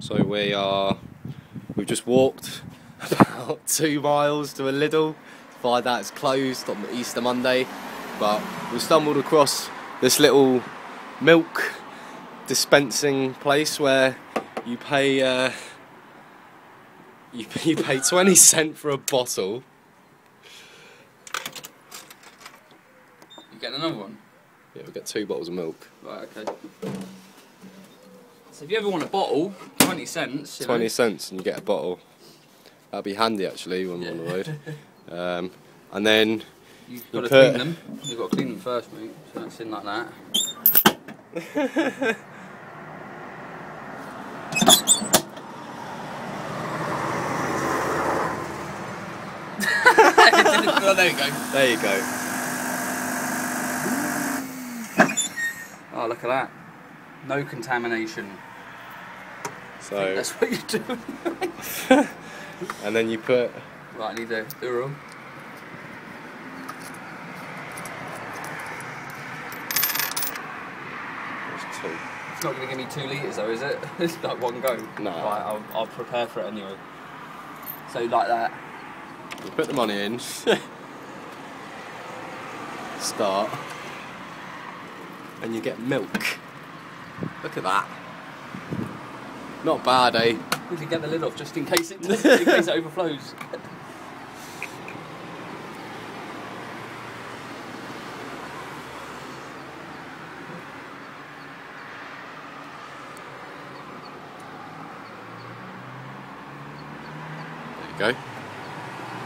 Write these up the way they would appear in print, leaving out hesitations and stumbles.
So we've just walked about 2 miles to a Lidl to find out it's closed on the Easter Monday, but we stumbled across this little milk dispensing place where you pay you pay 20 cents for a bottle. You getting another one? Yeah, we get 2 bottles of milk. Right, okay. So if you ever want a bottle, 20 cents. 20 cents and you get a bottle. That'd be handy actually when we're on the road. And then you've got to clean them. You've got to clean them first, mate. So that's in like that. Oh, there you go. There you go. Oh, look at that. No contamination. So that's what you do. And then you put... Right, I need the Euro. There's 2. It's not going to give me 2 litres though, is it? It's like one go. No. Right, I'll prepare for it anyway. So like that. You put the money in. Start. And you get milk. Look at that. Not bad, eh? We can get the lid off just in case it overflows. There you go.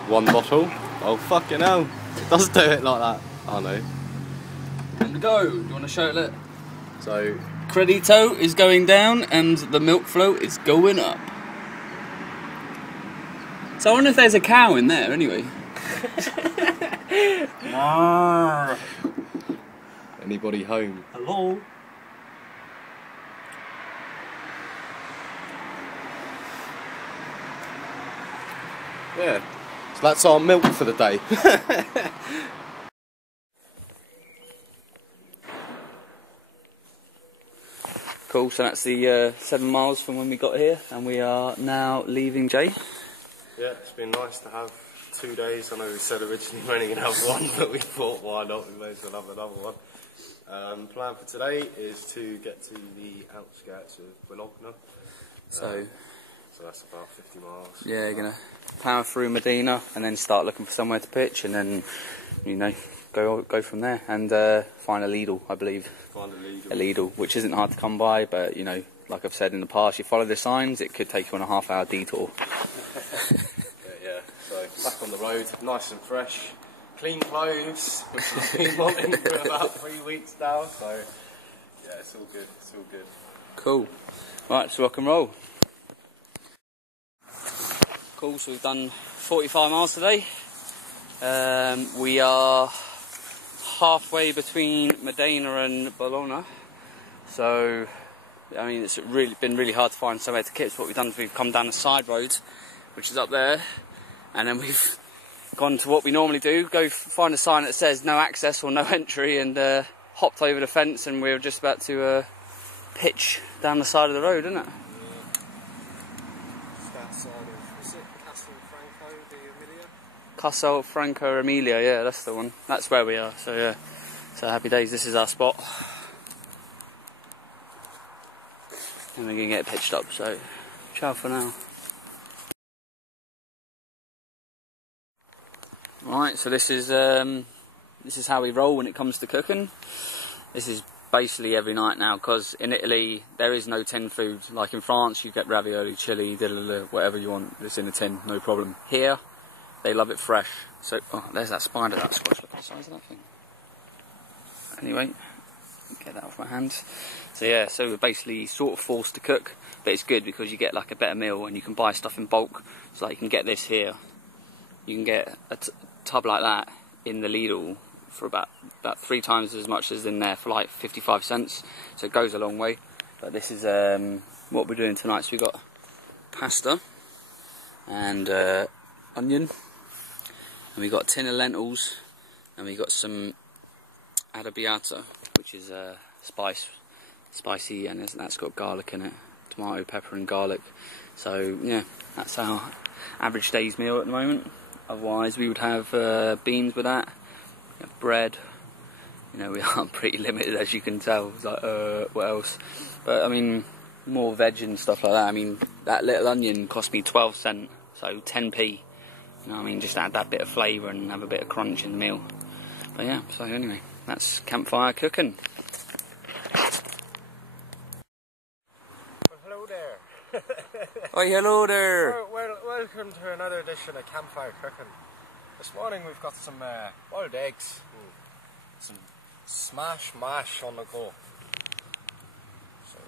1 bottle. Oh fucking hell. It does do it like that. Oh no. And go. Do you want to show it? Look. So Credito is going down and the milk flow is going up. So I wonder if there's a cow in there anyway. Anybody home? Hello? Yeah. So that's our milk for the day. Cool, so that's the 7 miles from when we got here, and we are now leaving, Jay. Yeah, it's been nice to have 2 days. I know we said originally we were only going to have 1, but we thought why not, we may as well have another one. Plan for today is to get to the outskirts of Bologna. So that's about 50 miles. Yeah, you're going to power through Medina and then start looking for somewhere to pitch, and then, you know, go from there and find a Lidl, I believe. Find a Lidl, which isn't hard to come by, but, you know, like I've said in the past, you follow the signs, it could take you on a half-hour detour. Yeah, so back on the road, nice and fresh, clean clothes, which I've been wanting for about 3 weeks now, so yeah, it's all good, it's all good. Cool. Right, let's rock and roll. Cool, so we've done 45 miles today. We are halfway between Modena and Bologna, so I mean it's been really hard to find somewhere to pitch. What we've done is we've come down a side road, which is up there, and then we've gone to what we normally do, go find a sign that says no access or no entry, and hopped over the fence, and we're just about to pitch down the side of the road, isn't it? Castel Franco Emilia, yeah, that's the one. That's where we are, so yeah. So happy days, this is our spot. And we're going to get it pitched up, so ciao for now. Right, so this is how we roll when it comes to cooking. This is basically every night now, because in Italy there is no tin food. Like in France you get ravioli, chili, whatever you want, it's in a tin, no problem. Here, they love it fresh. So, oh, there's that spider that squash. Look at the size of that thing. Anyway, get that off my hand. So yeah, so we're basically sort of forced to cook, but it's good because you get like a better meal and you can buy stuff in bulk. So like you can get this here. You can get a tub like that in the Lidl for about 3 times as much as in there for like 55 cents. So it goes a long way. But this is what we're doing tonight. So we've got pasta and onion. And we got a tin of lentils, and we got some arrabbiata, which is spicy, and that's got garlic in it. tomato, pepper and garlic. So yeah, that's our average day's meal at the moment. Otherwise we would have beans with that, bread. You know, we are pretty limited, as you can tell. It's like, what else? But I mean, more veg and stuff like that. I mean, that little onion cost me 12 cents, so 10p. You know what I mean? Just add that bit of flavour and have a bit of crunch in the meal. But yeah, so anyway, that's campfire cooking. Well, hello there. Oh, hello there. Well, welcome to another edition of Campfire Cooking. This morning we've got some boiled eggs, some smash mash on the go. So,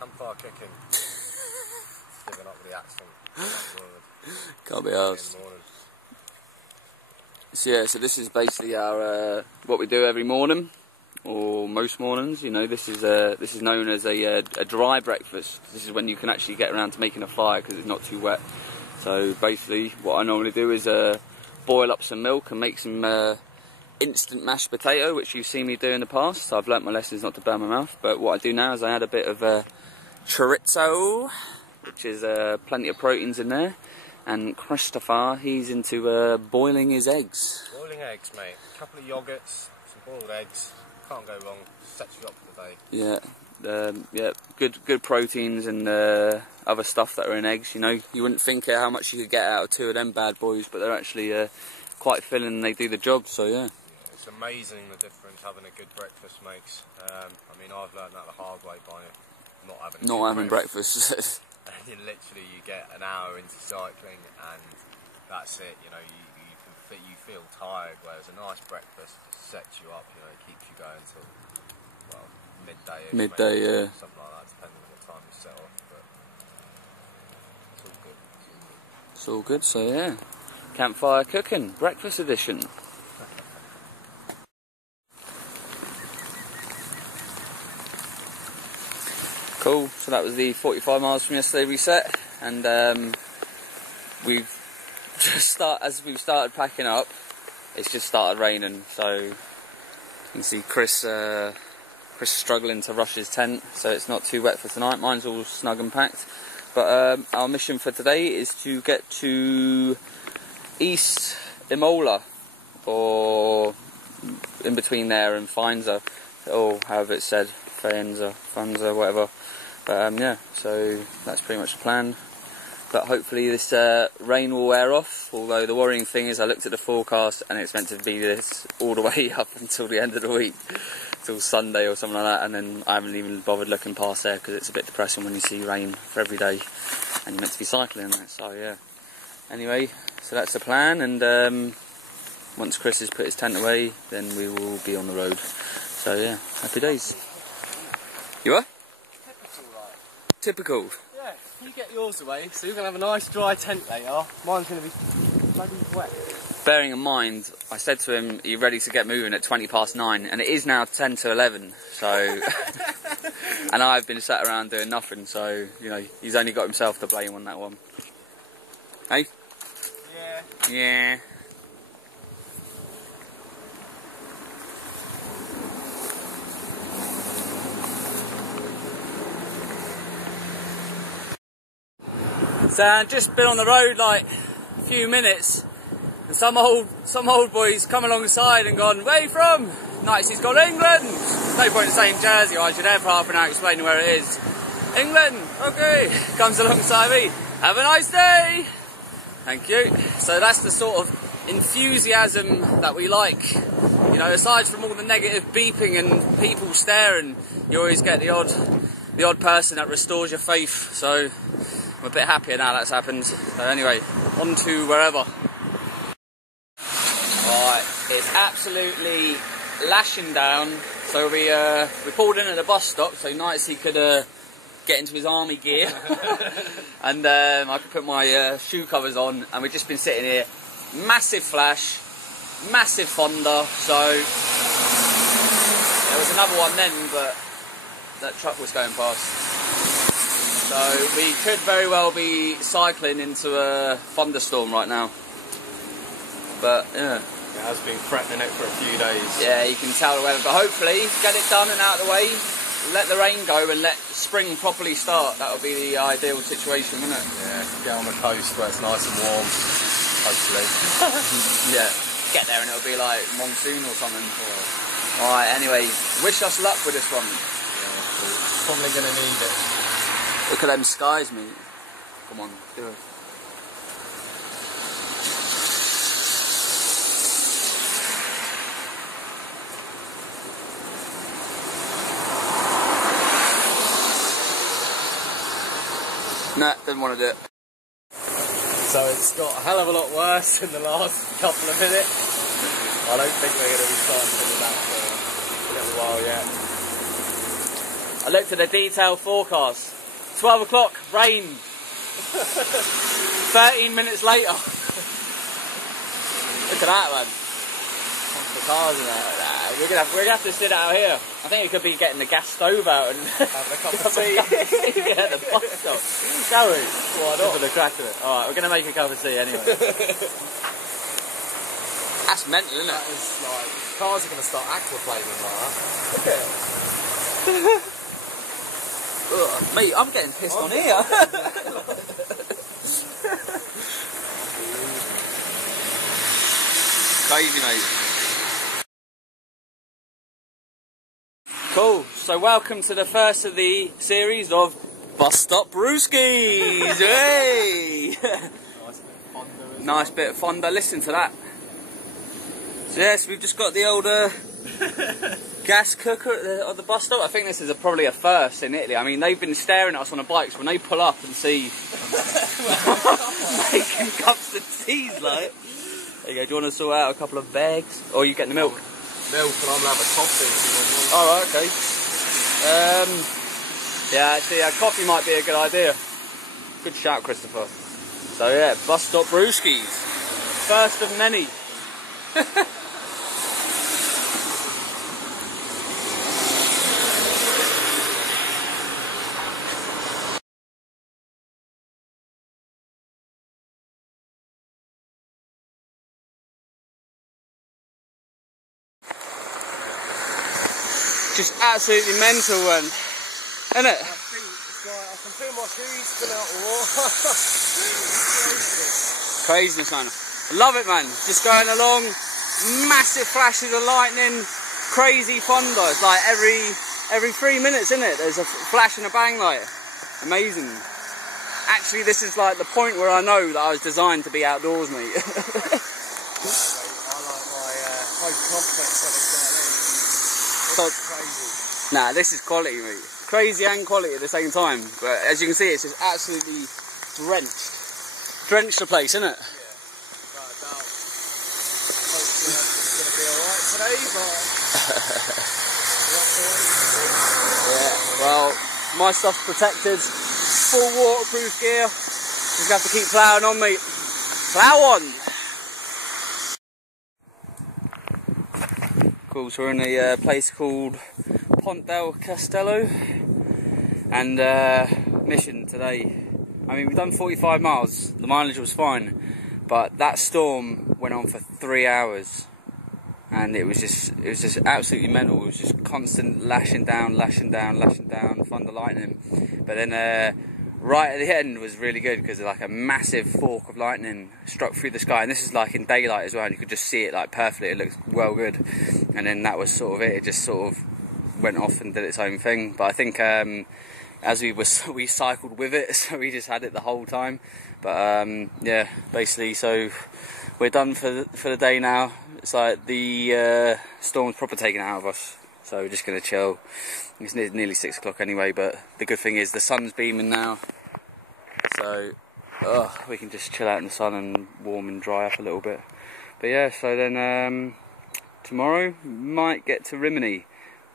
campfire cooking. Giving up with the accent. Can't be arsed. So yeah, so this is basically our what we do every morning, or most mornings. You know, this is known as a dry breakfast. This is when you can actually get around to making a fire because it's not too wet. So basically, what I normally do is boil up some milk and make some instant mashed potato, which you've seen me do in the past. So I've learnt my lessons not to burn my mouth. But what I do now is I add a bit of chorizo, which is plenty of proteins in there. And Christopher, he's into boiling his eggs. Boiling eggs, mate. A couple of yogurts, some boiled eggs. Can't go wrong. Sets you up for the day. Yeah, good proteins and other stuff that are in eggs. You know, you wouldn't think how much you could get out of two of them bad boys, but they're actually quite filling and they do the job. So yeah. It's amazing the difference having a good breakfast makes. I mean, I've learned that the hard way by not having breakfast. And literally you get an hour into cycling and that's it. You know, you feel tired, whereas a nice breakfast just sets you up. You know, it keeps you going till, well, midday. Midday, maybe, yeah. Something like that, depending on what time you set off. But it's all good. It's all good. So yeah, campfire cooking, breakfast edition. Cool. So that was the 45 miles from yesterday reset, and we've just as we've started packing up, it's just started raining. So you can see Chris struggling to rush his tent, so it's not too wet for tonight. Mine's all snug and packed. But our mission for today is to get to East Imola, or in between there and Faenza, or however it's said, Faenza, whatever. But yeah, so that's pretty much the plan. But hopefully this rain will wear off, although the worrying thing is I looked at the forecast and it's meant to be this all the way up until the end of the week, till Sunday or something like that, and then I haven't even bothered looking past there because it's a bit depressing when you see rain for every day and you're meant to be cycling. So yeah, anyway, so that's the plan, and once Chris has put his tent away then we will be on the road. So yeah, happy days. You are? Typical. Yeah, you get yours away, so you're going to have a nice dry tent later. Mine's going to be bloody wet. Bearing in mind, I said to him, are you ready to get moving at 9:20? And it is now 10 to 11, so... and I've been sat around doing nothing, so, you know, he's only got himself to blame on that one. Hey? Yeah. Yeah. So I've just been on the road like a few minutes, and some old boy's come alongside and gone, "Where you from?" Nice, he's gone, "England." There's no point in saying Jersey, or I should have for half an hour explaining where it is. England, okay. Comes alongside me. Have a nice day. Thank you. So that's the sort of enthusiasm that we like. You know, aside from all the negative beeping and people staring, you always get the odd person that restores your faith. So I'm a bit happier now that's happened. So anyway, on to wherever. Right, it's absolutely lashing down. So we pulled in at the bus stop so nice he could get into his army gear, and I could put my shoe covers on. And we've just been sitting here, massive flash, massive thunder. So there was another one then, but that truck was going past. So we could very well be cycling into a thunderstorm right now. But yeah. It has been threatening it for a few days. Yeah, you can tell the weather, but hopefully get it done and out of the way. let the rain go and let spring properly start. That would be the ideal situation, wouldn't it? Yeah, get on the coast where it's nice and warm, hopefully. Yeah, get there and it'll be like monsoon or something. Alright, anyway, wish us luck with this one. Yeah, probably going to need it. Look at them skies, mate. Come on, do it. Nah, didn't want to do it. So it's got a hell of a lot worse in the last couple of minutes. I don't think we're going to be starting with that for a little while yet. I looked at the detailed forecast. 12 o'clock, rain. 13 minutes later. Look at that, man. The cars and that. We're gonna have to sit out here. I think we could be getting the gas stove out and having a cup of tea. Yeah, the bus stop. Shall we? Why not? For the crack of it. Alright, we're gonna make a cup of tea anyway. That's mental, isn't it? That is like, cars are going to start aquaplaning like that. Ugh, mate, I'm getting pissed on here. Crazy, mate. Cool, so welcome to the first of the series of Bus Stop Brewskis. Hey! Nice bit of Fonda, listen to that. So yes, we've just got the old gas cooker at the bus stop. I think this is probably a first in Italy. I mean, they've been staring at us on the bikes when they pull up and see making cups of teas, like. There you go, do you want to sort out a couple of bags? Or are you getting the milk? Milk, and I'm going to have a coffee. Oh, okay. Yeah, actually, coffee might be a good idea. Good shout, Christopher. So yeah, Bus Stop Brewskis. First of many. Just absolutely mental one, isn't it? I think it's like, I can feel my shoes spin out the water. Craziness, man. I love it, man. Just going along, massive flashes of lightning, crazy Fonda. It's like every 3 minutes, isn't it? There's a flash and a bang light. Amazing. Actually, this is like the point where I know that I was designed to be outdoors, mate. Yeah, mate, I like my home complex when it's like this. Crazy. Nah, this is quality, mate. Crazy and quality at the same time. But as you can see, it's just absolutely drenched. Drenched the place, isn't it? Yeah, without a doubt. Hopefully it's going to be alright today, but... Yeah, well, my stuff's protected. Full waterproof gear. Just have to keep ploughing on, mate. Plough on! Cool, so we're in a place called Ponte del Castello, and mission today. I mean, we've done 45 miles, the mileage was fine, but that storm went on for 3 hours, and it was just absolutely mental. It was just constant lashing down, thunder lightning. But then right at the end was really good because like a massive fork of lightning struck through the sky, and this is like in daylight as well, and you could just see it like perfectly. It looked well good, and then that was sort of it. It just sort of went off and did its own thing. But I think as we cycled with it, so we just had it the whole time. But yeah, basically, so we're done for the day now. It's like the storm's proper taken out of us, so we're just gonna chill. It's nearly 6 o'clock anyway, but the good thing is the sun's beaming now, so we can just chill out in the sun and warm and dry up a little bit. But yeah, so then tomorrow we might get to Rimini.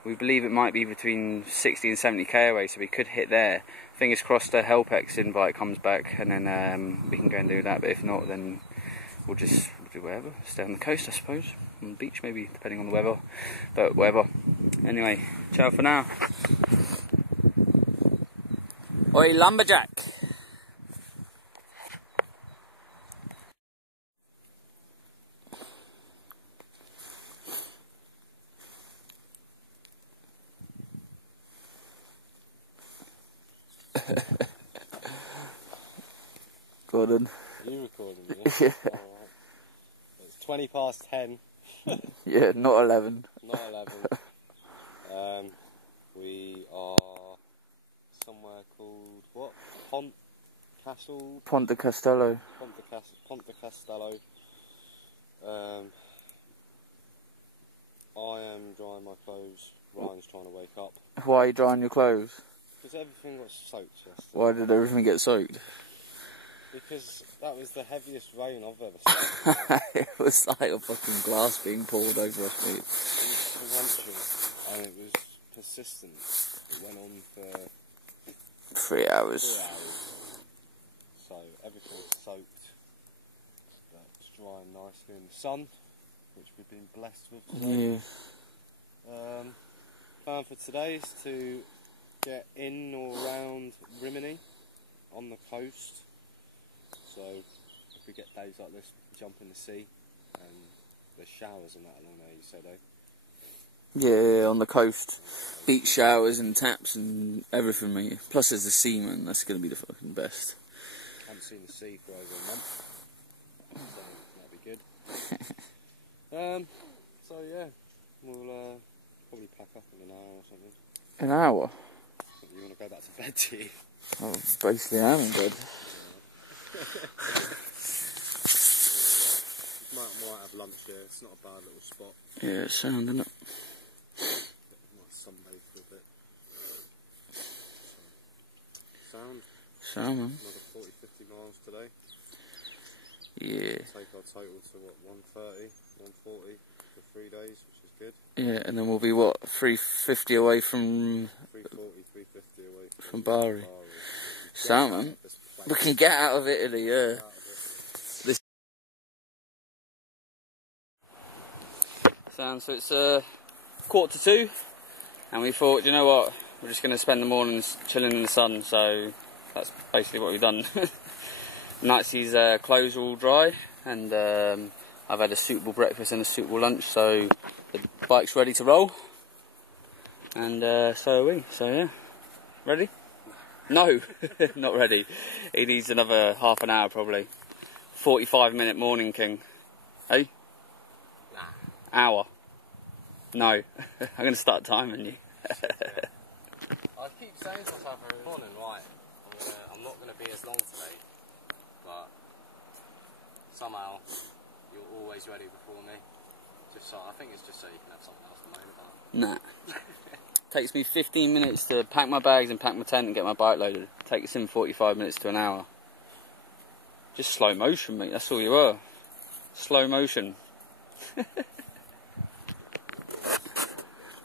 We believe it might be between 60 and 70k away, so we could hit there. Fingers crossed the Helpex invite comes back, and then we can go and do that. But if not, then we'll just do whatever. Stay on the coast, I suppose. On the beach, maybe, depending on the weather. But whatever. Anyway, ciao for now. Oi, lumberjack. recording. Are you recording me? Yeah. Alright. It's 20 past 10. Yeah, not 11. Not 11. We are somewhere called what? Ponte Castello. Ponte Castello. I am drying my clothes. Ryan's trying to wake up. Why are you drying your clothes? Because everything got soaked yesterday. Why did everything get soaked? Because that was the heaviest rain I've ever seen. It was like a fucking glass being poured over us, mate. It was torrential and it was persistent. It went on for 3 hours. 3 hours. So everything's soaked. But it's drying nicely in the sun, which we've been blessed with today. Yeah. Plan for today is to get in or around Rimini on the coast. So if we get days like this, jump in the sea, and there's showers and that along there, you said, eh? Yeah, on the coast. Beach showers and taps and everything, mate. Plus there's the sea, man. That's going to be the fucking best. I haven't seen the sea for over a month, so that'll be good. So yeah, we'll probably pack up in an hour or something. An hour? You want to go back to bed, do you? Oh, basically I am in bed. Might have lunch here. It's not a bad little spot. Yeah, it's sound, isn't it? Might sunbathe for a bit. Sound. Sound, man. Another 40-50 miles today. Yeah. Take our total to what, 130, 140 for 3 days, which is good. Yeah, and then we'll be what, 350 away from 340, 350 away from Bari. Bari. Sound, man. We can get out of Italy, yeah. Sound, so it's 1:45, and we thought, you know what, we're just going to spend the mornings chilling in the sun, so that's basically what we've done. Nightsy's clothes are all dry, and I've had a suitable breakfast and a suitable lunch, so the bike's ready to roll, and so are we, so yeah. Ready? No, not ready. He needs another half an hour probably. 45-minute morning king. Hey? Nah. Hour. No. I'm going to start timing you. I keep saying to myself every morning, right, I'm not going to be as long today, but somehow you're always ready before me. Just so, I think it's just so you can have something else to moan about. Nah. Takes me 15 minutes to pack my bags and pack my tent and get my bike loaded. Takes him 45 minutes to an hour. Just slow motion, mate, that's all you are. Slow motion.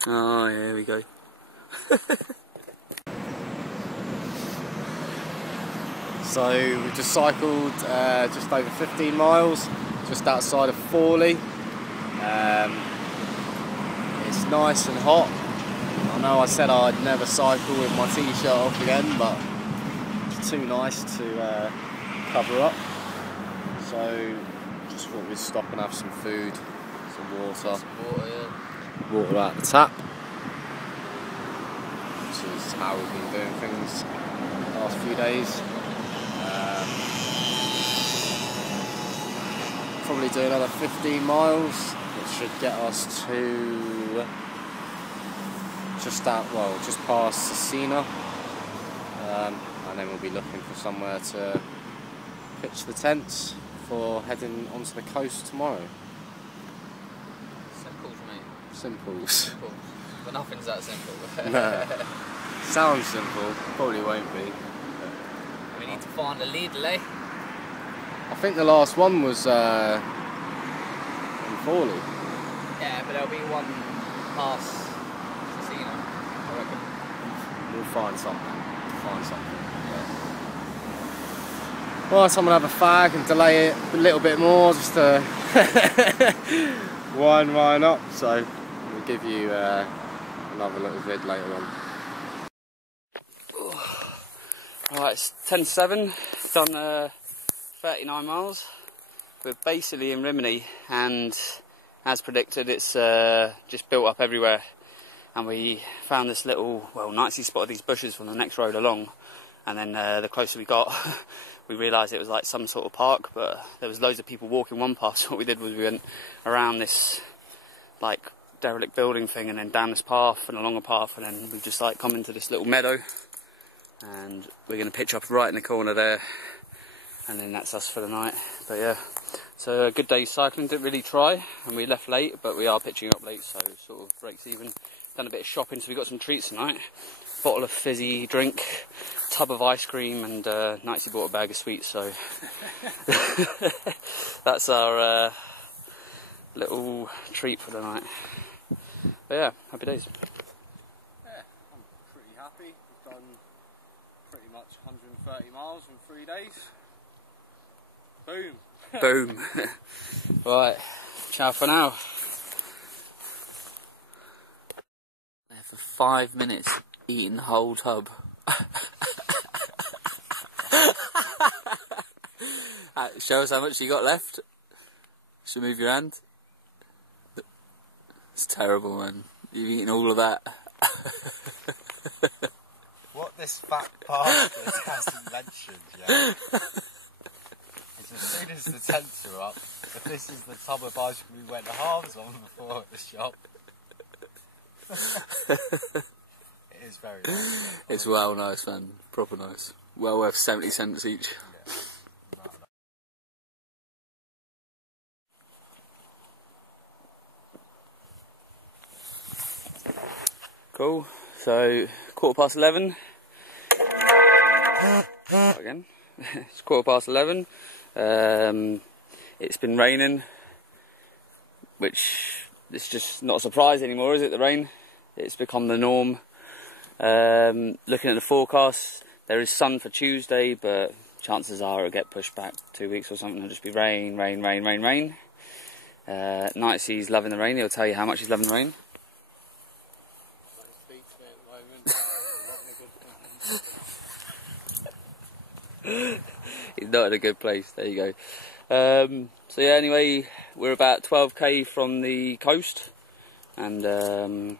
Oh, yeah, here we go. So we just cycled just over 15 miles, just outside of Forley. It's nice and hot. I know I said I'd never cycle with my t-shirt off again, but it's too nice to cover up. So just thought we'd stop and have some food, some water. Water out the tap. Which is how we've been doing things the last few days. Probably do another 15 miles, which should get us to just past Cesena, and then we'll be looking for somewhere to pitch the tents for heading onto the coast tomorrow. Simples, mate. Simples. Simple. But nothing's that simple. No. Sounds simple, probably won't be. We need to find a lead, eh? I think the last one was in Forley. Yeah, but there'll be one past Cesena, I reckon. We'll find something. Well, someone have a fag and delay it a little bit more just to wind mine up. So we'll give you another little vid later on. Alright, it's 10:07, done 39 miles. We're basically in Rimini, and as predicted it's just built up everywhere, and we found this little, well, nicely spotted these bushes from the next road along, and then the closer we got we realised it was like some sort of park, but there was loads of people walking one path. So what we did was we went around this like derelict building thing and then down this path and along a path, and then we just like come into this little meadow, and we're going to pitch up right in the corner there, and then that's us for the night. But yeah, so a good day's cycling. Didn't really try, and we left late, but we are pitching up late, so it sort of breaks even. Done a bit of shopping, so we got some treats tonight. Bottle of fizzy drink, tub of ice cream, and Nightsy bought a bag of sweets, so that's our little treat for the night. But yeah, happy days. Yeah, I'm pretty happy. We've done pretty much 130 miles in 3 days. Boom. Boom. Right, ciao for now. There for 5 minutes, eating the whole tub. Show us how much you got left. Should move your hand. It's terrible, man. You've eaten all of that. What this fat bastard hasn't mentioned yet is as soon as the tents are up, if this is the tub of ice cream we went to halves on before at the shop. It is very nice. It's well nice, man. Proper nice. Well worth 70 cents each. Yeah. Cool. So 11:15. Again. It's 11:15. It's been raining, which it's just not a surprise anymore, is it? The rain. It's become the norm. Looking at the forecast, there is sun for Tuesday, but chances are it'll get pushed back 2 weeks or something. It'll just be rain. Nightsy's loving the rain. He'll tell you how much he's loving the rain. He's not in a good place. There you go. So yeah, anyway, we're about 12k from the coast, and the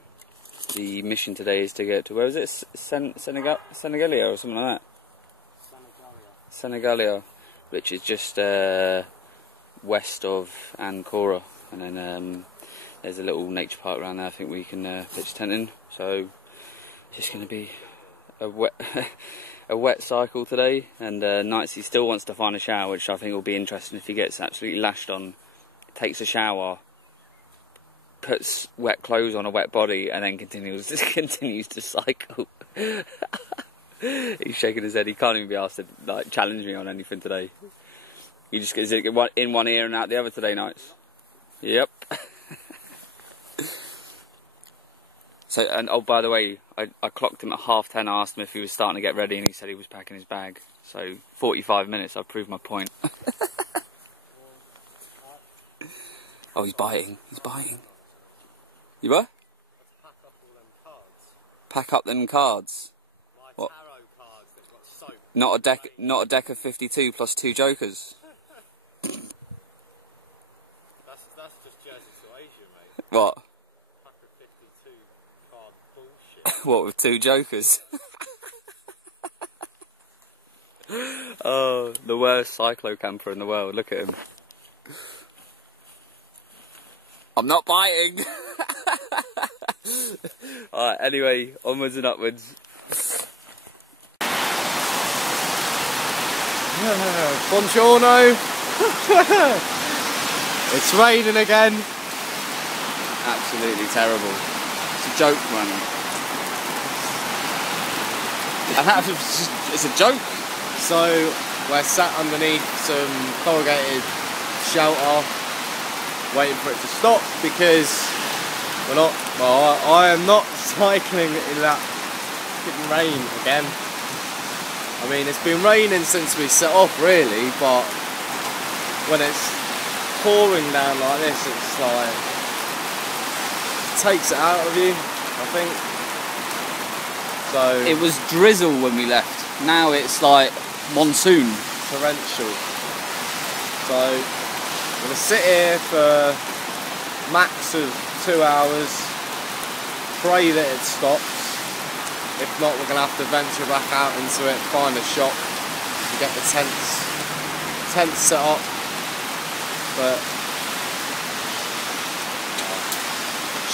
mission today is to get to, where is it? Senegalia or something like that. Senegalia, which is just west of Ancona, and then there's a little nature park around there. I think we can pitch tent in. So it's just going to be a wet cycle today, and Nightsy still wants to find a shower, which I think will be interesting if he gets absolutely lashed on, takes a shower, puts wet clothes on a wet body, and then continues to cycle. He's shaking his head. He can't even be asked to like challenge me on anything today. He just is it in one ear and out the other today, Nights? Yep. So, and oh, by the way, I clocked him at 10:30. I asked him if he was starting to get ready, and he said he was packing his bag. So 45 minutes, I've proved my point. Oh, he's biting. He's biting. You what? Pack up all them cards. Pack up them cards. My what? tarot cards that got soaked. Not a deck of 52 plus 2 jokers. That's just Jersey to Asia, mate. What? Pack of 52 card bullshit. What, with 2 jokers? Oh, the worst cyclocamper in the world. Look at him. I'm not biting. Alright, anyway, onwards and upwards. Buongiorno. It's raining again. Absolutely terrible. It's a joke, man. And it's a joke. So we're sat underneath some corrugated shelter, waiting for it to stop because we're not. Well, I am not cycling in that fucking rain again. I mean, it's been raining since we set off, really, but when it's pouring down like this, it's like it takes it out of you, I think. So it was drizzle when we left. Now it's like monsoon. Torrential. So I'm going to sit here for max of 2 hours, pray that it stops. If not, we're going to have to venture back out into it, find a shop, to get the tents set up, but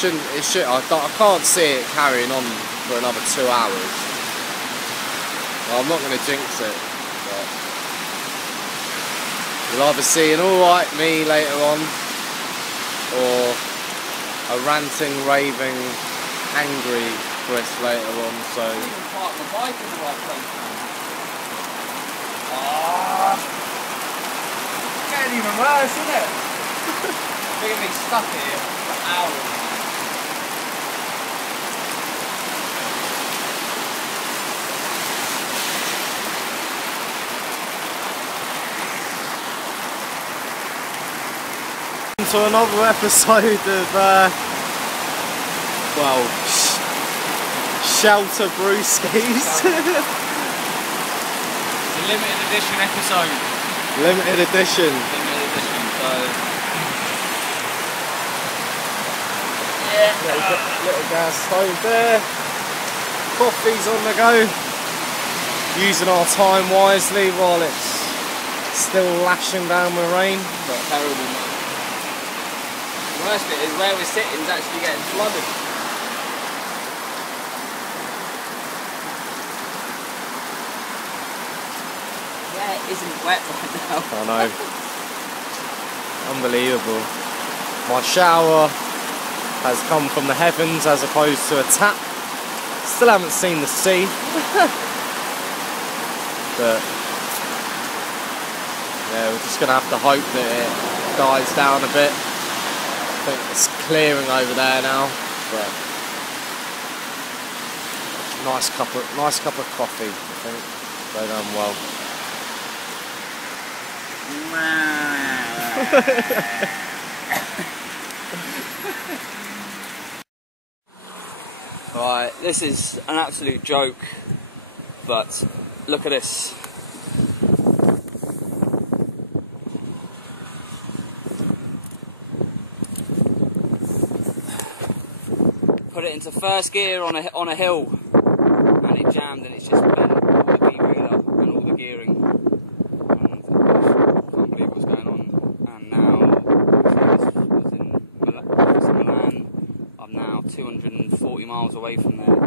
I can't see it carrying on for another 2 hours. Well, I'm not going to jinx it, but you'll either see an alright me later on, or a ranting, raving, angry Chris later on. So I even parked my bike in the right place now. Getting even worse, isn't it? They're going to be stuck here for hours. To another episode of well, Shelter Brewskis. The limited edition episode. Limited edition. Limited edition, so little gas stove there. Coffee's on the go. Using our time wisely while it's still lashing down with rain. but terrible, man. The worst bit is where we're sitting is actually getting flooded. Yeah, it isn't wet right now. I know. Unbelievable. My shower has come from the heavens as opposed to a tap. Still haven't seen the sea. But yeah, we're just going to have to hope that it dies down a bit. I think it's clearing over there now, but nice cup of coffee, I think. Going on well. Right, this is an absolute joke, but look at this. Put it into first gear on a hill, and it jammed, and it's just bent all the derailleur and all the gearing. And can't believe what's going on. And now, so this was in Milan. I'm now 240 miles away from there,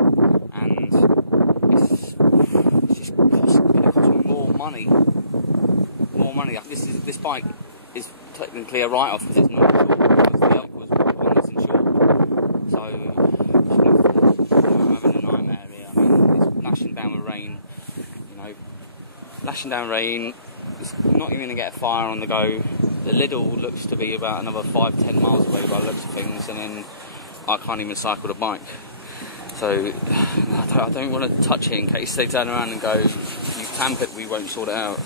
and it's just going to cost me more money. More money. This bike is technically a write-off because it's not insured, because the elk was one that's insured. So I'm having a nightmare here. I mean, it's lashing down with rain. You know, lashing down rain. It's not even going to get a fire on the go. The Lidl looks to be about another 5-10 miles away by the looks of things, and then I can't even cycle the bike. So I don't want to touch it in case they turn around and go, "You tampered, we won't sort it out."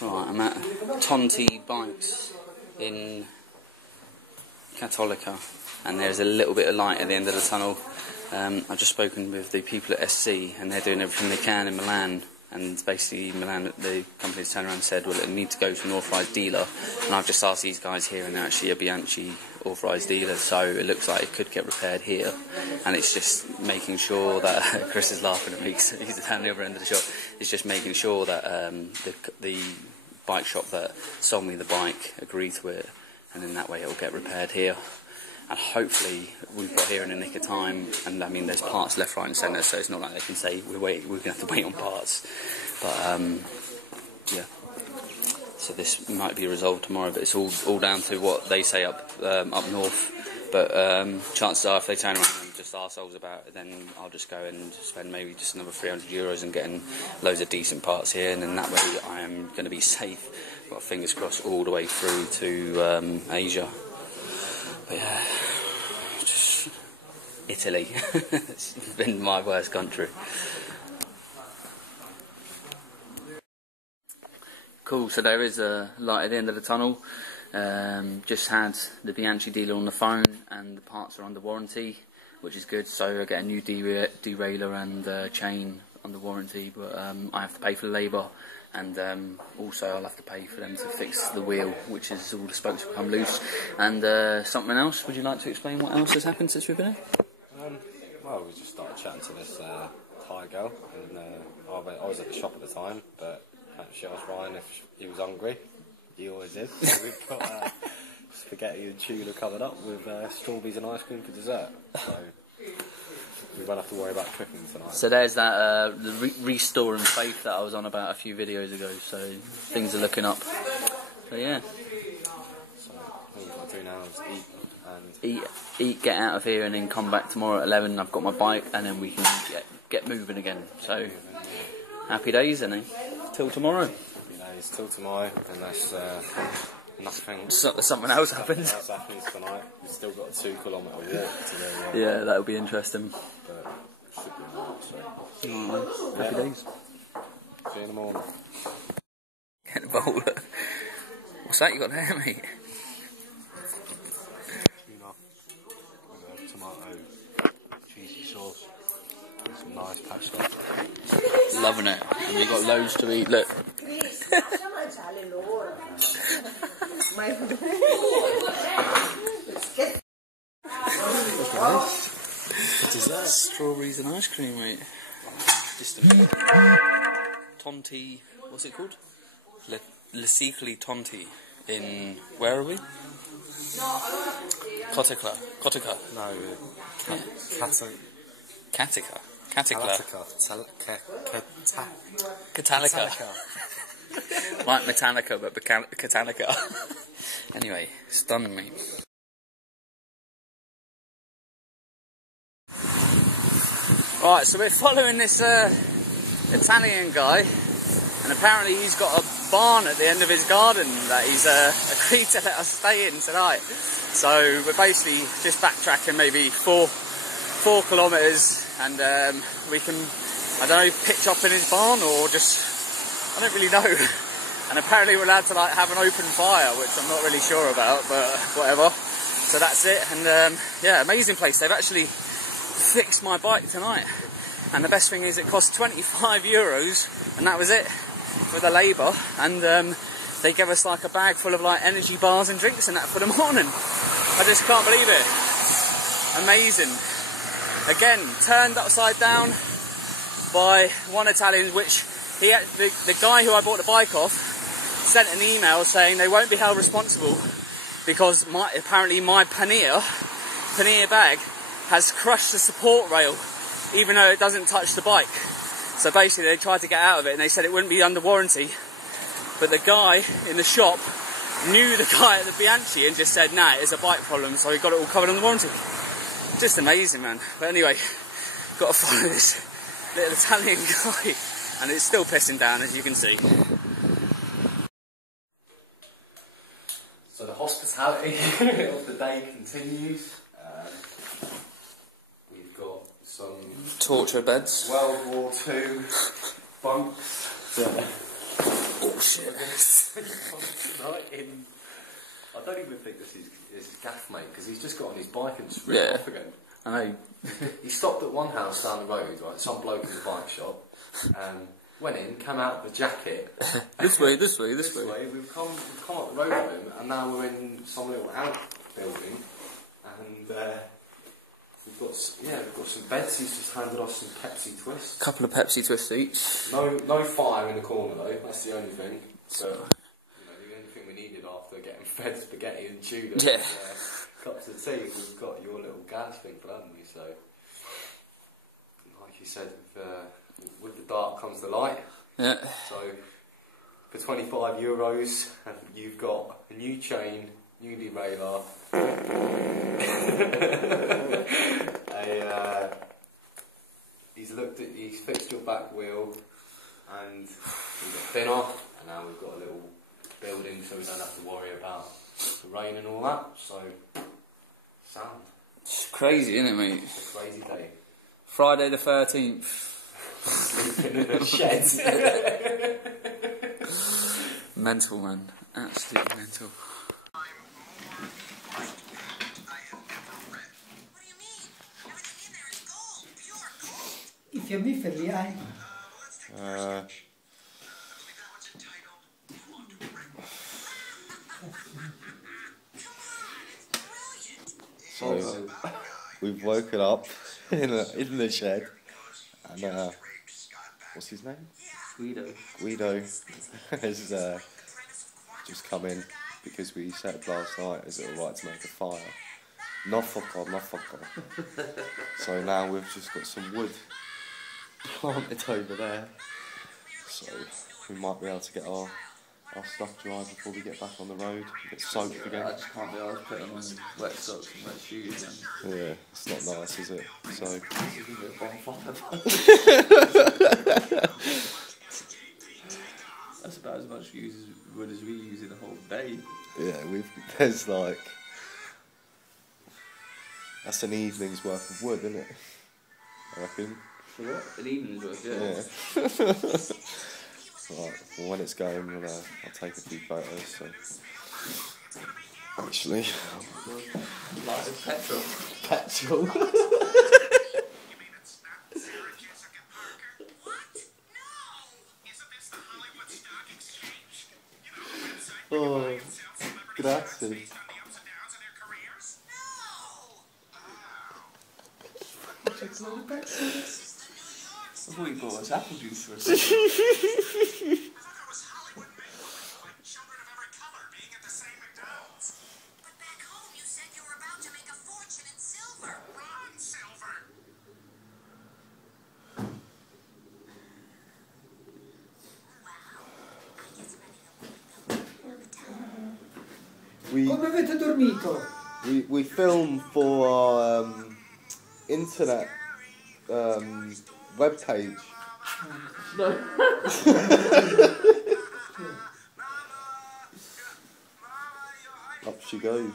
Right, I'm at Tonti Bikes in Cattolica, and there's a little bit of light at the end of the tunnel. I've just spoken with the people at SC, and they're doing everything they can in Milan, and basically Milan, the company's turned around and said, well, it needs to go to an authorised dealer, and I've just asked these guys here, and they're actually a Bianchi authorised dealer, so it looks like it could get repaired here, and it's just making sure that Chris is laughing at me because he's down the other end of the shop. It's just making sure that the bike shop that sold me the bike agreed to it, and in that way it will get repaired here. And hopefully we've got here in a nick of time, and I mean there's parts left, right and centre, so it's not like they can say we're going to have to wait on parts. But yeah, so this might be resolved tomorrow, but it's all down to what they say up north. But chances are if they turn around and just arseholes about it, then I'll just go and spend maybe just another €300 and getting loads of decent parts here, and then that way I am going to be safe. Got fingers crossed all the way through to Asia. But yeah, just Italy. It's been my worst country. Cool, so there is a light at the end of the tunnel. Just had the Bianchi dealer on the phone, and the parts are under warranty, which is good. So I get a new derailleur and chain under warranty, but I have to pay for the labour and also I'll have to pay for them to fix the wheel, which is all the spokes have come loose. And something else, would you like to explain what else has happened since we've been here? Well, we just started chatting to this Thai girl, and I was at the shop at the time, but she asked Ryan if he was hungry. He always is. So we've got spaghetti and tuna covered up with strawberries and ice cream for dessert. So we won't have to worry about cooking tonight. So there's that the restoring faith that I was on about a few videos ago. So things are looking up. So yeah. So all we've got to do now is eat and Eat, get out of here, and then come back tomorrow at 11. I've got my bike, and then we can get moving again. So happy days, isn't it? Till tomorrow. Happy days till tomorrow, unless nothing. Something else happens. Something else happens tonight. We've still got a 2-kilometre walk to the. Yeah, that'll be interesting. But should be alright. So. Happy days. See you in the morning. Get the bowl. What's that you got there, mate? Tomato, cheesy sauce, and some nice pasta. Loving it. And we've got loads to eat, look. What is that? Strawberries and ice cream, mate. Just a minute. Tonti, what's it called? Le Cicli Tonti. In, where are we? Kotica. No, Katika. Like Metallica, but Catallica. Anyway, stunning, mate. Right, so we're following this Italian guy, and apparently he's got a barn at the end of his garden that he's agreed to let us stay in tonight. So we're basically just backtracking maybe 4 kilometres, and we can, I don't know, pitch up in his barn or just, I don't really know. And apparently we're allowed to like have an open fire, which I'm not really sure about, but whatever. So that's it, and yeah, amazing place. They've actually fixed my bike tonight, and the best thing is it cost €25, and that was it for the labour. And they gave us like a bag full of like energy bars and drinks and that for the morning. I just can't believe it. Amazing. Again, turned upside down by one Italian, which the guy who I bought the bike off sent an email saying they won't be held responsible because apparently my pannier bag has crushed the support rail, even though it doesn't touch the bike. So basically they tried to get out of it, and they said it wouldn't be under warranty. But the guy in the shop knew the guy at the Bianchi and just said, nah, it's a bike problem, so he got it all covered under warranty. Just amazing, man. But anyway, got to follow this little Italian guy, and it's still pissing down, as you can see. So the hospitality of the day continues. We've got some torture beds, World War II bunks. Yeah. Oh shit! I don't even think this is gaff, mate, because he's just got on his bike and just ripped off again. I know. He stopped at one house down the road, right? Some bloke in the bike shop, went in, came out with the jacket. This way. We've come up the road with him, and now we're in some little outbuilding, and we've got some beds. He's just handed us some Pepsi Twists. Couple of Pepsi Twists each. No fire in the corner though. That's the only thing. So the only thing we needed after getting fed spaghetti and tuna. Yeah. Cups of tea. We've got your little gas thing for that, haven't we? So, like you said, with the dark comes the light. Yeah. So, for €25, you've got a new chain, new derailleur, he's fixed your back wheel, and we've got bin off, and now we've got a little building, so we don't have to worry about the rain and all that. So, sound. It's crazy, isn't it, mate? It's a crazy day. Friday the 13th. Sleeping in a shed. Mental, man. Absolutely mental. I fiammiferi hai? So we've woken up in the shed, and what's his name? Guido has just come in because we said last night, is it alright to make a fire? No fucker. So now we've just got some wood planted over there, so we might be able to get our stuff dry before we get back on the road and get soaked again. I just can't be able to put on wet socks and wet shoes. Yeah, it's not nice, is it? So. That's about as much wood as we use in a whole day. Yeah, there's like, that's an evening's worth of wood, isn't it? I reckon. For what? An evening's worth, yeah. Right, well, when it's going, I'll take a few photos. So. Actually. Like petrol. Petrol. Oh, grazie. I thought you bought us apple juice for a second. Come avete dormito? We film for our internet web page. No. Up she goes.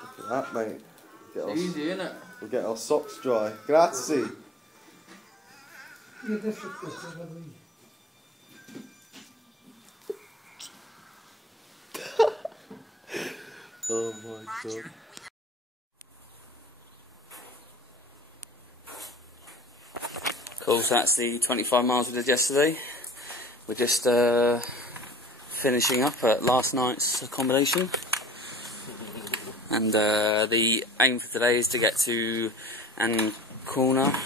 Look at that, mate. It's easy, isn't it? We'll get our socks dry. Grazie. Io adesso questo vado io. Oh my god. Cool, so that's the 25 miles we did yesterday. We're just finishing up at last night's accommodation. And the aim for today is to get to Ancona.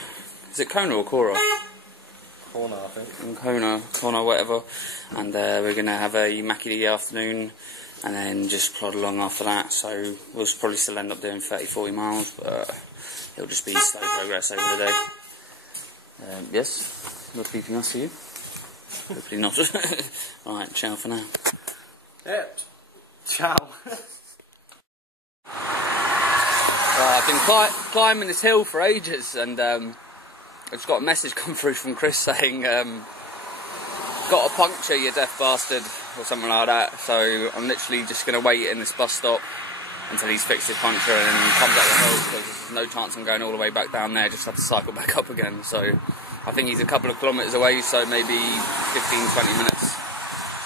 Is it Kona or Cora? Corner, I think. Ancona, whatever. And we're going to have a Mackie afternoon and then just plod along after that. So we'll probably still end up doing 30-40 miles, but it'll just be slow progress over the day. Yes, you're keeping us, are you? Hopefully not. Alright, ciao for now. Yep. Ciao. I've been climbing this hill for ages, and I've just got a message come through from Chris saying, got a puncture, you deaf bastard, or something like that. So I'm literally just going to wait in this bus stop until he's fixed his puncture and then comes up the hill, because there's no chance I'm going all the way back down there, just have to cycle back up again. So I think he's a couple of kilometres away, so maybe 15-20 minutes.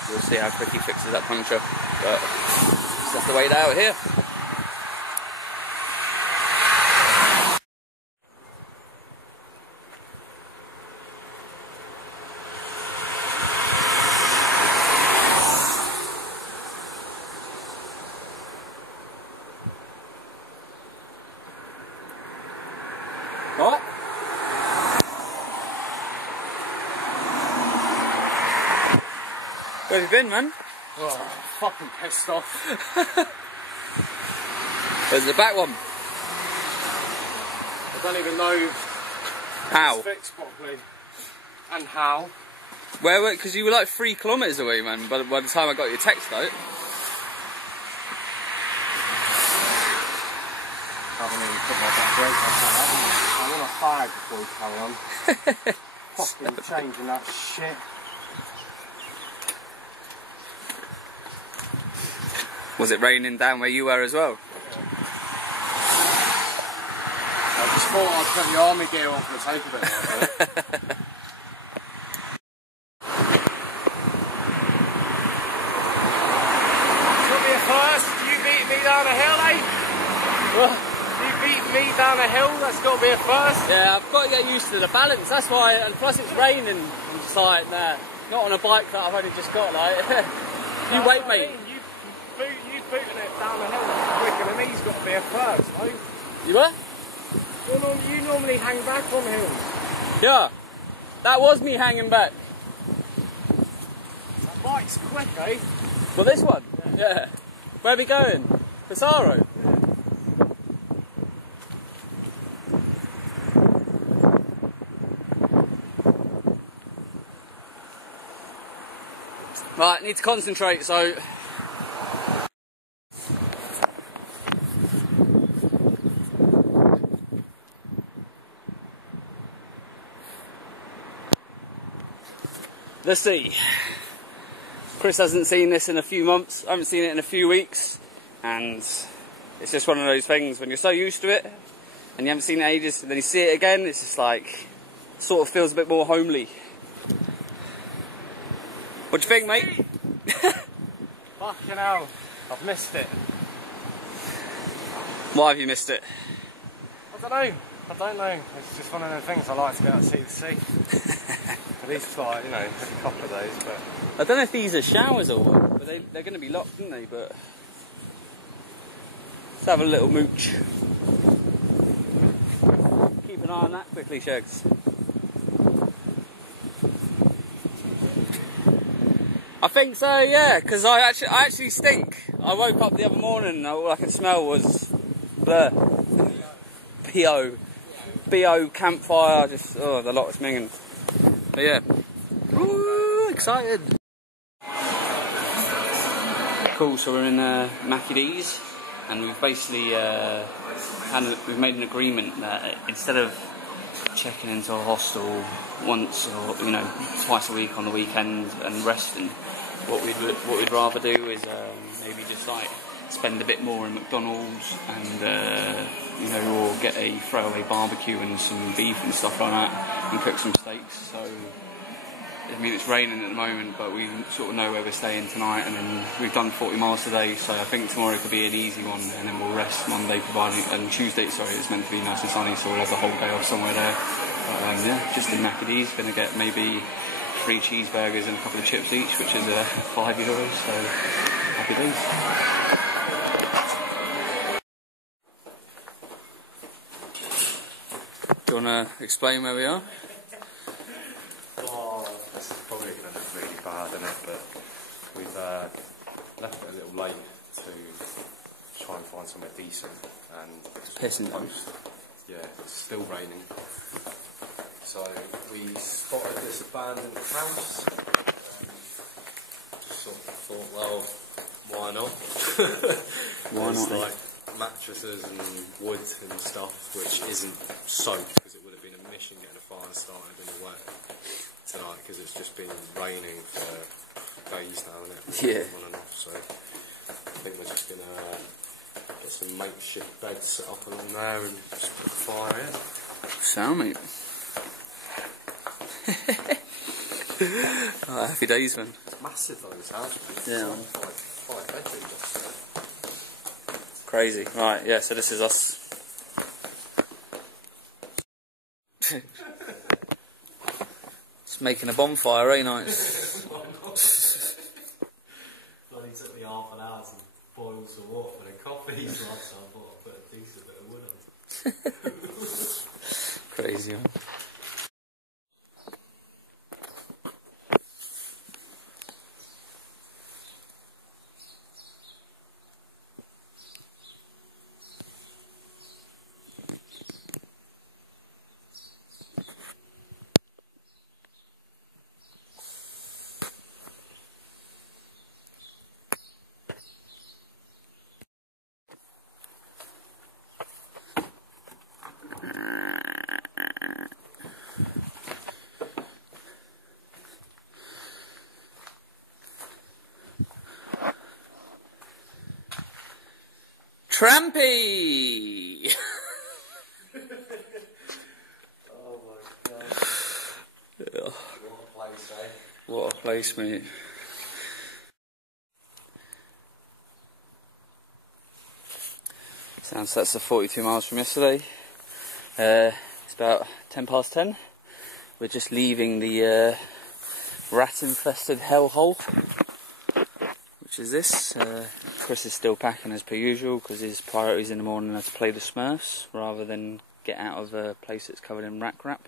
We'll see how quick he fixes that puncture, but just have to wait out here. What? Where have you been, man? Oh, fucking pissed off. Where's the back one? I don't even know How? it's fixed properly. And how. Where were? Because you were like 3 kilometres away, man, by the time I got your text out. I haven't even put my back brake on. I want a fag before we carry on. Fucking changing that shit. Was it raining down where you were as well? I just thought I'd put the army gear on for the sake of it. Got me a first. You beat me down a hill, eh? You beat me down a hill. That's got to be a first. Yeah, I've got to get used to the balance. That's why, and plus it's raining. I'm just like, nah, not on a bike that I've only just got, like. You wait, mate. You booting it down the hill quicker than he's got to be a first, though. You what? You normally hang back on hills. Yeah. That was me hanging back. That bike's quick, eh? Well, this one? Yeah. Where are we going? Pesaro? Right, need to concentrate, so... Let's see. Chris hasn't seen this in a few months, I haven't seen it in a few weeks, and it's just one of those things when you're so used to it and you haven't seen it ages and then you see it again, it's just like, sort of feels a bit more homely. What do you think, mate? Fucking hell, I've missed it. Why have you missed it? I don't know. It's just one of the things I like to be able to see the sea. At least like, you know, every couple of days, but... I don't know if these are showers or what, but they're going to be locked, aren't they? But let's have a little mooch. Keep an eye on that quickly, Shags. I think so, yeah, because I actually stink. I woke up the other morning and all I could smell was bleh. B.O. campfire, just, oh, the lot was minging. But yeah. Ooh, excited. Cool, so we're in Mackie D's, and we've basically we've made an agreement that instead of checking into a hostel once or twice a week on the weekend and resting, what we'd rather do is maybe just like spend a bit more in McDonald's and or get a throwaway barbecue and some beef and stuff like that and cook some steaks. So I mean, it's raining at the moment, but we sort of know where we're staying tonight, and then we've done 40 miles today, so I think tomorrow could be an easy one, and then we'll rest Monday, and Tuesday, sorry, it's meant to be nice and sunny, so we'll have the whole day off somewhere there. But yeah, just in Mackie D's, going to get maybe 3 cheeseburgers and a couple of chips each, which is €5, so happy days. Do you want to explain where we are? This is probably going to look really bad, isn't it? But we've left it a little late to try and find somewhere decent, and it's pissing down. Yeah, it's still raining. So we spotted this abandoned house. Just sort of thought, well, why not? Why not? Like mattresses and wood and stuff, which isn't soaked, because it would have been a mission getting a fire started in the wet tonight, because it's just been raining for days now, isn't it? Yeah. On and off, so I think we're just going to get some makeshift beds set up along there and just put the fire in. Sound, mate. Oh, happy days, man. It's massive though, this house. Yeah. It's like 5 bedrooms upstairs. Crazy. Right, yeah, so this is us. Just making a bonfire, eh, nice? Bloody took me half an hour to boil some water for the coffee, so I thought I'd put a decent bit of wood on. Crazy, man. Trampy! Oh my god. Yeah. What a place, eh? What a place, mate. Sounds that's the 42 miles from yesterday. It's about 10 past 10. We're just leaving the rat-infested hellhole, which which is this. Chris is still packing as per usual because his priorities in the morning are to play the Smurfs rather than get out of a place that's covered in rack wrap.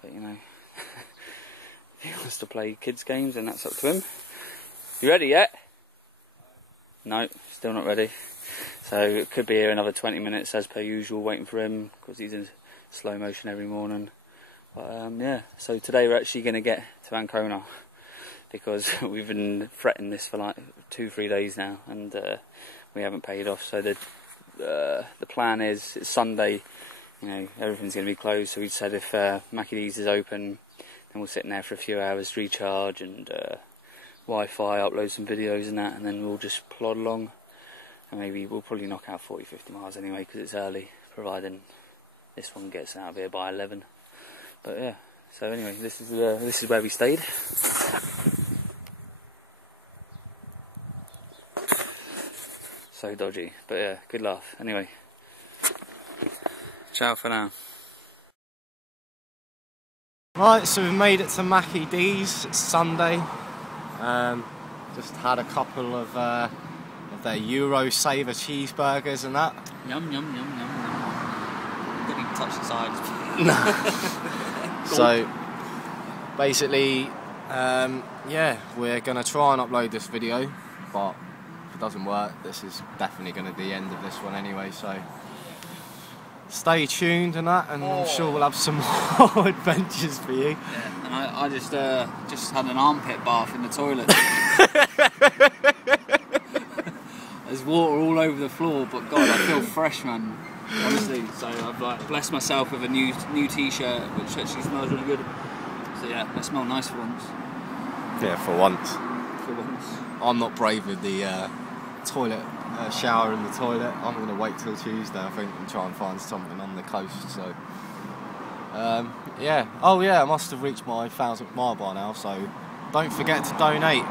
But you know, if he wants to play kids games, then that's up to him. You ready yet? No, still not ready. So it could be here another 20 minutes as per usual, waiting for him because he's in slow motion every morning. But yeah, so today we're actually going to get to Ancona because we've been fretting this for like 2-3 days now, and we haven't paid off. So the plan is it's Sunday. You know, everything's going to be closed. So we said if Mackie D's is open, then we'll sit in there for a few hours, recharge and Wi-Fi, upload some videos and that, and then we'll just plod along. And maybe we'll probably knock out 40-50 miles anyway because it's early, providing this one gets out of here by 11. But yeah, so anyway, this is where we stayed. So dodgy, but yeah, good laugh. Anyway, ciao for now. Right, so we've made it to Mackie D's. It's Sunday. Just had a couple of their Euro Saver cheeseburgers and that. Yum yum yum yum yum. Didn't even touch the sides. No. So basically, yeah, we're gonna try and upload this video, but if it doesn't work, this is definitely gonna be the end of this one anyway. So stay tuned and that, and I'm sure we'll have some more adventures for you. Yeah, and I just had an armpit bath in the toilet. There's water all over the floor, but God, I feel fresh, man. Honestly, so I've like blessed myself with a new t-shirt, which actually smells really good. So yeah, I smell nice for once. Yeah, for once. For once. I'm not brave with the toilet shower in the toilet. I'm going to wait till Tuesday, I think, and try and find something on the coast. So yeah. Oh yeah, I must have reached my 1,000th mile by now. So don't forget to donate.